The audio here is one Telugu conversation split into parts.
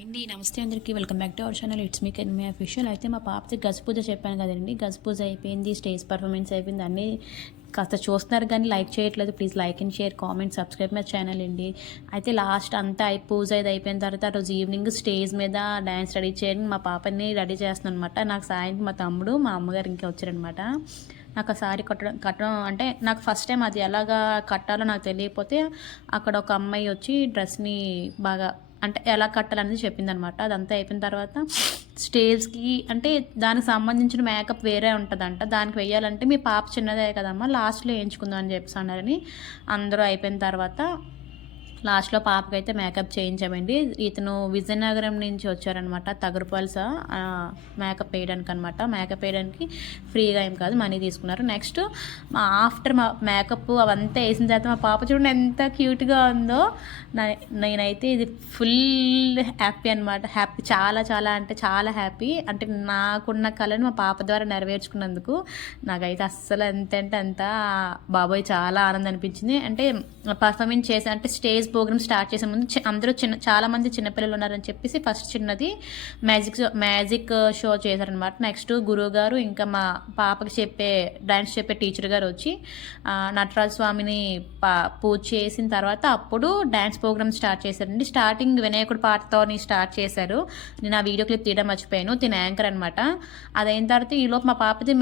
హాయ్ అండి, నమస్తే అందరికీ. Welcome back to our channel. It's me can me official. అయితే మా పాపది గజ పూజ చెప్పాను కదండి. గజ పూజ అయిపోయింది, స్టేజ్ పర్ఫార్మెన్స్ అయిపోయింది. అన్నీ కాస్త చూస్తున్నారు కానీ లైక్ చేయట్లేదు. Please like and share, comment, subscribe my channel అండి. అయితే లాస్ట్ అంతా పూజ ఇది అయిపోయిన తర్వాత ఆ రోజు ఈవినింగ్ స్టేజ్ మీద డ్యాన్స్ రెడీ చేయడం మా పాపని రెడీ చేస్తున్నాను అనమాట. నాకు సాయంత్రం మా తమ్ముడు మా అమ్మగారు ఇంకా వచ్చారనమాట. నాకు ఆ సారీ కట్టడం అంటే నాకు ఫస్ట్ టైం అది ఎలాగా కట్టాలో నాకు తెలియకపోతే అక్కడ ఒక అమ్మాయి వచ్చి డ్రెస్ని బాగా అంటే ఎలా కట్టాలనేది చెప్పిందనమాట. అదంతా అయిపోయిన తర్వాత స్టేజ్కి అంటే దానికి సంబంధించిన మేకప్ వేరే ఉంటుందంట. దానికి వెయ్యాలంటే మీ పాప చిన్నదే కదమ్మా, లాస్ట్లో వేయించుకుందాం అని చెప్పేసి అన్నారని అందరూ అయిపోయిన తర్వాత లాస్ట్లో పాపకైతే మేకప్ చేయించామండి. ఇతను విజయనగరం నుంచి వచ్చారనమాట, తగరపల్స మేకప్ వేయడానికి అనమాట. మేకప్ వేయడానికి ఫ్రీగా ఏం కాదు, మనీ తీసుకున్నారు. నెక్స్ట్ ఆఫ్టర్ మా మేకప్ అవంతా వేసిన తర్వాత మా పాప చూడండి ఎంత క్యూట్గా ఉందో. నేనైతే ఇది ఫుల్ హ్యాపీ అనమాట. హ్యాపీ, చాలా చాలా అంటే చాలా హ్యాపీ. అంటే నాకున్న కళను మా పాప ద్వారా నెరవేర్చుకున్నందుకు నాకైతే అస్సలు ఎంత అంటే అంత బాబోయ్ చాలా ఆనందం అనిపించింది. అంటే పర్ఫార్మెన్స్ చేసి అంటే స్టేజ్ ప్రోగ్రామ్ స్టార్ట్ చేసే ముందు అందరూ చాలామంది చిన్నపిల్లలు ఉన్నారని చెప్పేసి ఫస్ట్ చిన్నది మ్యాజిక్ షో చేశారనమాట. నెక్స్ట్ గురువు గారు ఇంకా మా పాపకి డాన్స్ చెప్పే టీచర్ గారు వచ్చి నటరాజ స్వామిని పూజ చేసిన తర్వాత అప్పుడు డ్యాన్స్ ప్రోగ్రామ్ స్టార్ట్ చేశారండి. స్టార్టింగ్ వినాయకుడి పాటతో స్టార్ట్ చేశారు. నేను ఆ వీడియో క్లిప్ తీయడం మర్చిపోయాను. తిన యాంకర్ అనమాట. అదైన తర్వాత ఈలోపు మా పాపది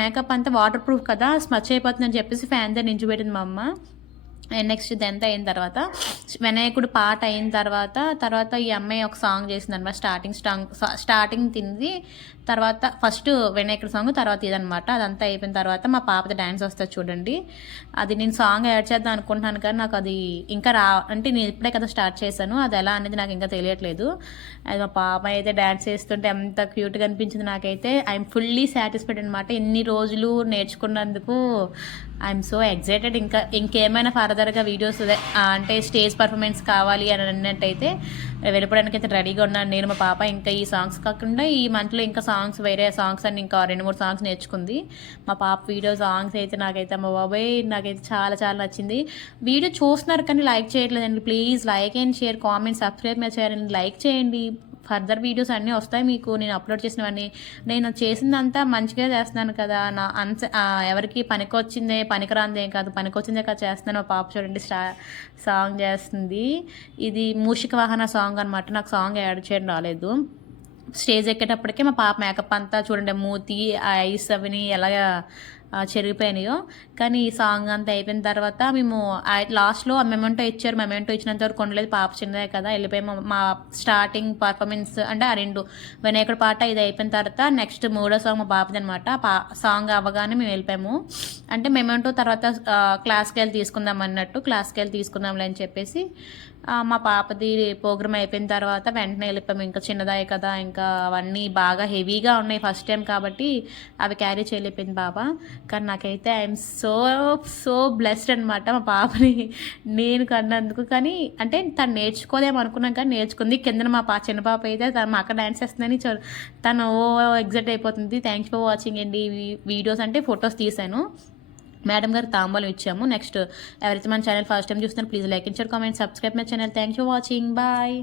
మేకప్ అంతా వాటర్ ప్రూఫ్ కదా, స్మచ్ అయిపోతుందని చెప్పేసి ఫ్యాన్ దగ్గర నించిపెట్టింది మా అమ్మ. అండ్ నెక్స్ట్ ఇదంతా అయిన తర్వాత వినాయకుడు పాట అయిన తర్వాత ఈ అమ్మాయి ఒక సాంగ్ చేసింది అనమాట. స్టార్టింగ్ తింది, తర్వాత ఫస్ట్ వినాయకుడు సాంగ్, తర్వాత ఇదనమాట. అదంతా అయిపోయిన తర్వాత మా పాపది డ్యాన్స్ వస్తుంది చూడండి. అది నేను సాంగ్ యాడ్ చేద్దాం అనుకుంటున్నాను కానీ నాకు అది ఇంకా అంటే నేను ఇప్పుడే కదా స్టార్ట్ చేశాను, అది ఎలా అనేది నాకు ఇంకా తెలియట్లేదు. అది మా పాప అయితే డ్యాన్స్ చేస్తుంటే ఎంత క్యూట్గా అనిపించింది నాకైతే. ఐఎమ్ ఫుల్లీ సాటిస్ఫైడ్ అనమాట. ఎన్ని రోజులు నేర్చుకున్నందుకు ఐఎమ్ సో ఎగ్జైటెడ్. ఇంకేమైనా ఫర్దర్గా వీడియోస్ అంటే స్టేజ్ పర్ఫార్మెన్స్ కావాలి అని అన్నట్టయితే వెళ్ళిపోవడానికి అయితే రెడీగా ఉన్నాను నేను, మా పాప. ఇంకా ఈ సాంగ్స్ కాకుండా ఈ మంత్లో ఇంకా సాంగ్స్, వేరే సాంగ్స్ అన్ని ఇంకా 2-3 సాంగ్స్ నేర్చుకుంది మా పాప. వీడియో సాంగ్స్ అయితే నాకైతే మా బాబాయ్ నాకైతే చాలా చాలా నచ్చింది. వీడియో చూస్తున్నారు కానీ లైక్ చేయట్లేదండి. Please like and share, comment, subscribe చేయాలని లైక్ చేయండి. ఫర్దర్ వీడియోస్ అన్నీ వస్తాయి మీకు. నేను అప్లోడ్ చేసినవన్నీ నేను చేసిందంతా మంచిగా చేస్తున్నాను కదా. నా ఎవరికి పనికొచ్చిందే పనికిరాందే కాదు, పనికొచ్చిందే కదా చేస్తున్నాను. మా పాప చూడండి సాంగ్ చేస్తుంది. ఇది మూషిక వాహన సాంగ్ అనమాట. నాకు సాంగ్ యాడ్ చేయడం రాలేదు. స్టేజ్ ఎక్కేటప్పటికే మా పాప మేకప్ అంతా చూడండి, మూతి ఐస్ అవన్నీ ఎలాగా చెరిగిపోయినాయో. కానీ ఈ సాంగ్ అంతా అయిపోయిన తర్వాత మేము లాస్ట్లో మెమెంటో ఇచ్చారు. మెమెంటో ఇచ్చినంత వరకు ఉండలేదు, పాప చిన్నదే కదా, వెళ్ళిపోయాము. మా స్టార్టింగ్ పర్ఫార్మెన్స్ అంటే ఆ 2 వినాయకుడి పాట ఇది అయిపోయిన తర్వాత నెక్స్ట్ 3వ సాంగ్ మా పాపది అనమాట. సాంగ్ అవ్వగానే మేము వెళ్ళిపోయాము. అంటే మెమెంటో తర్వాత క్లాస్కి వెళ్ళి తీసుకుందాం అన్నట్టు, క్లాస్కి వెళ్ళి తీసుకుందాంలే అని చెప్పేసి మా పాపది ప్రోగ్రామ్ అయిపోయిన తర్వాత వెంటనే వెళ్ళిపోయాము. ఇంకా చిన్నదాయి కదా, ఇంకా అవన్నీ బాగా హెవీగా ఉన్నాయి ఫస్ట్ టైం కాబట్టి అవి క్యారీ చేయలేకపోయింది పాప. కానీ నాకైతే ఐఎమ్ సో సో బ్లెస్డ్ అనమాట మా పాపని నేను కన్నందుకు. కానీ అంటే తను నేర్చుకోలేము అనుకున్నాం కానీ నేర్చుకుంది. కింద మా చిన్న పాప అయితే మా అక్క డ్యాన్స్ చేస్తుందని తను ఎగ్జైట్ అయిపోతుంది. థ్యాంక్స్ ఫర్ వాచింగ్ అండి. వీడియోస్ అంటే ఫొటోస్ తీసాను, మేడం గారు తాంబూలం ఇచ్చాము. నెక్స్ట్ ఎవరైతే మన ఛానల్ ఫస్ట్ టైం చూస్తున్నారు please like and share, comment, subscribe my channel. Thanks for watching. Bye.